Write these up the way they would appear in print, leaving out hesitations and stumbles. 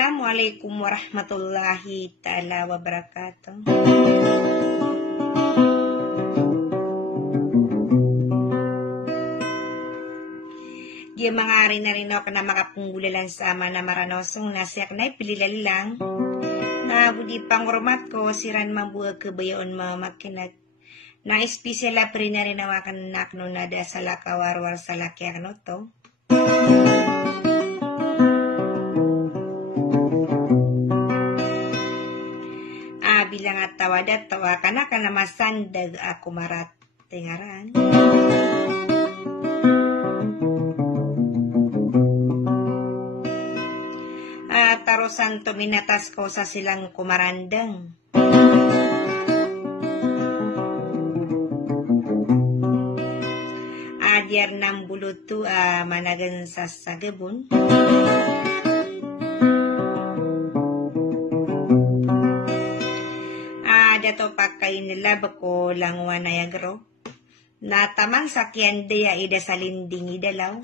Assalamualaikum warahmatullahi ta'ala wabarakatuh. Dia mangari na rin ako na makapunggulalan sa ama na maranosong nasyak na ipililalilang. Na budi panghormat ko siran mambuha kebayaon mamakinag. Na espesyal na rin na rin awakan nakno na da sa lakawarwar sa laki ano to. Bilang at tawadat tawa ka na masandag ako marat tingaran. Tarusan to minatas ko sa silang kumarandang. Adyar ng bulutu managan sa sagabon. Dato pakai nila bako lang wanayagro. Natamang sakyan daya ida sa linding idalaw.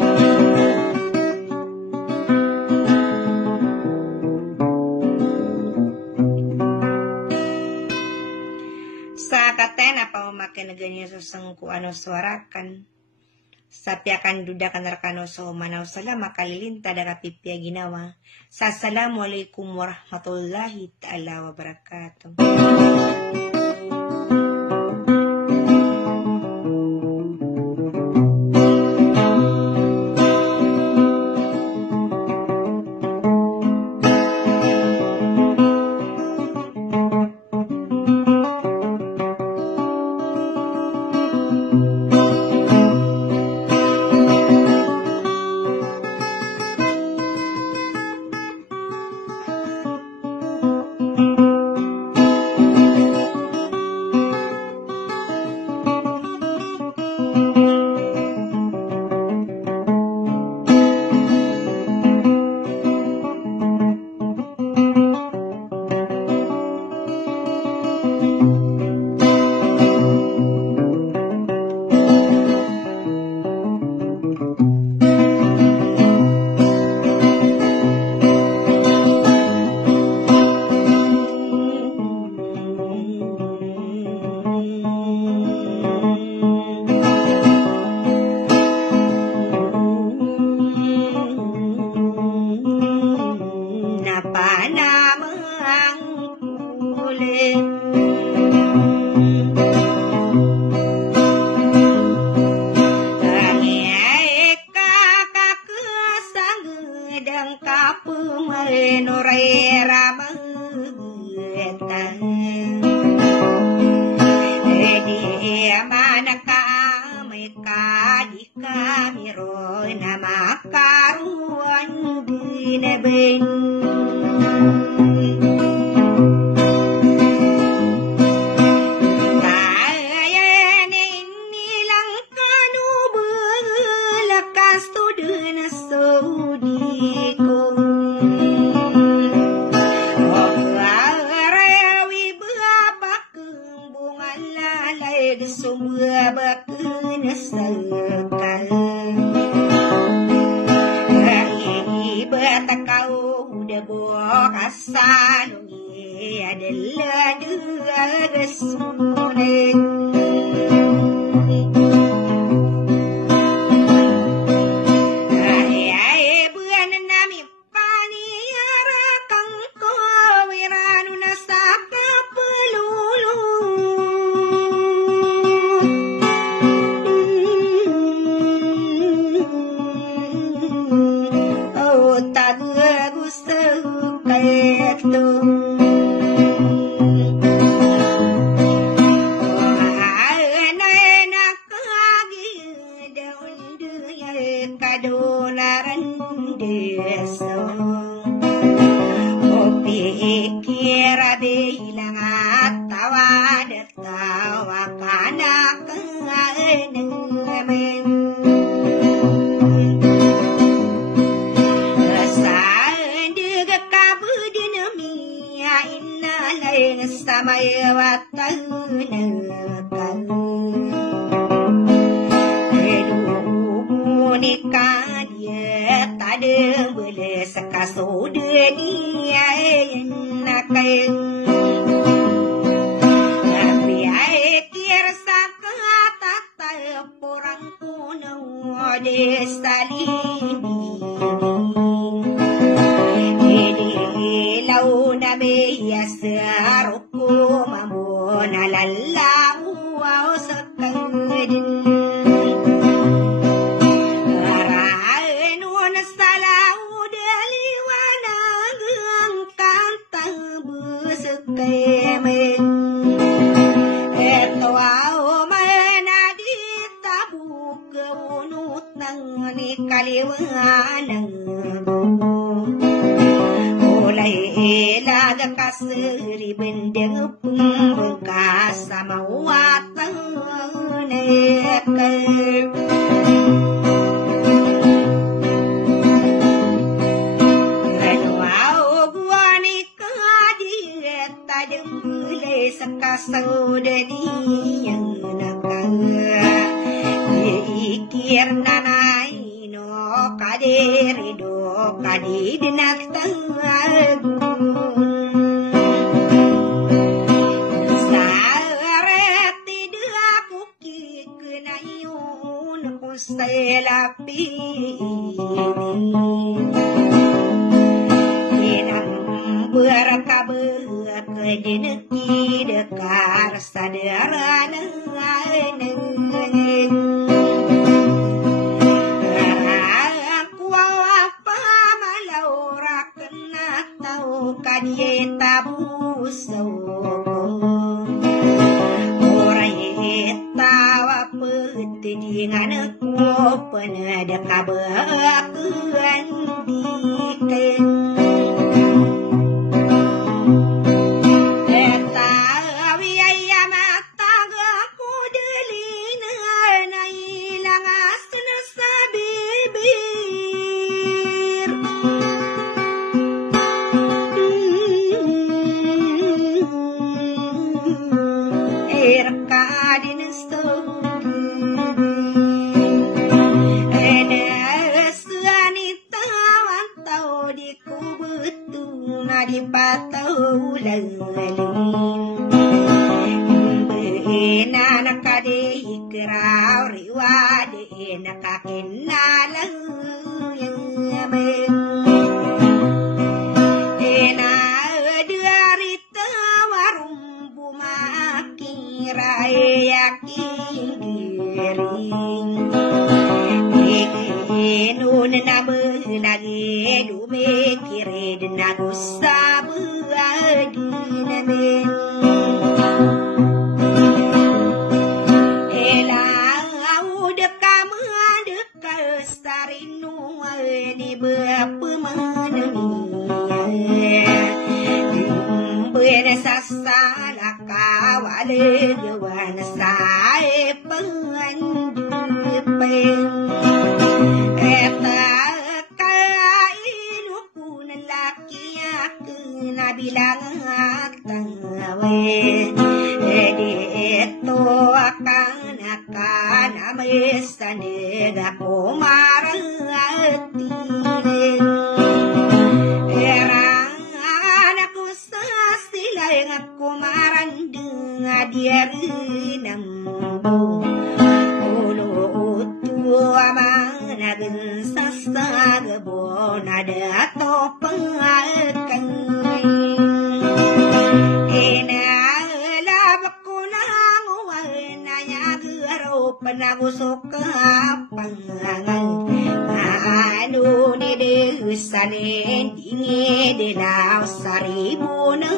Sa katena pa umakin na ganyan sa sangku ano suarakan. Sapiakan dudakan rakano so manaw sala makalilinta daga pipya ginawa. Assalamualaikum warahmatullahi ta'ala wabarakatuh. số đưa đi na cây vì ai kia sa ta ta porang kuno de salini lau na be yasaruku mamona lallahu wa sakadin kaliwanang mulai laga kasri bendeng pembekas sama watang neker ranuau gua nikah diet tajam bule sekasau dedi yang nakal ikir nanai kaderi do kadid naktang sarati dia kuki kenayun kuselapi inam berkabar kedeneki dekar sadarana kadieta buso orayeta wapetidingan ko penada kabakuan diken eta wiaya mataga ku delina na ilang asna sa bibir di patau lalin bena nakade ikrau riwade nakakenalang yamen ena diarita warum bumakira yakin nun na lagi dume kire denagu sabu aginamen elang udekam dekal sarinu ni bepemanengi bena sasala kawale gewan sae pengandupen bilang tawe itu akan amesane gapo marati era anakku sasilai ngaku marandeng adiari nambu ulu tua mana gensasa gebon ada topeng penagusok kapangan anu ni deusane dinge denau saribuna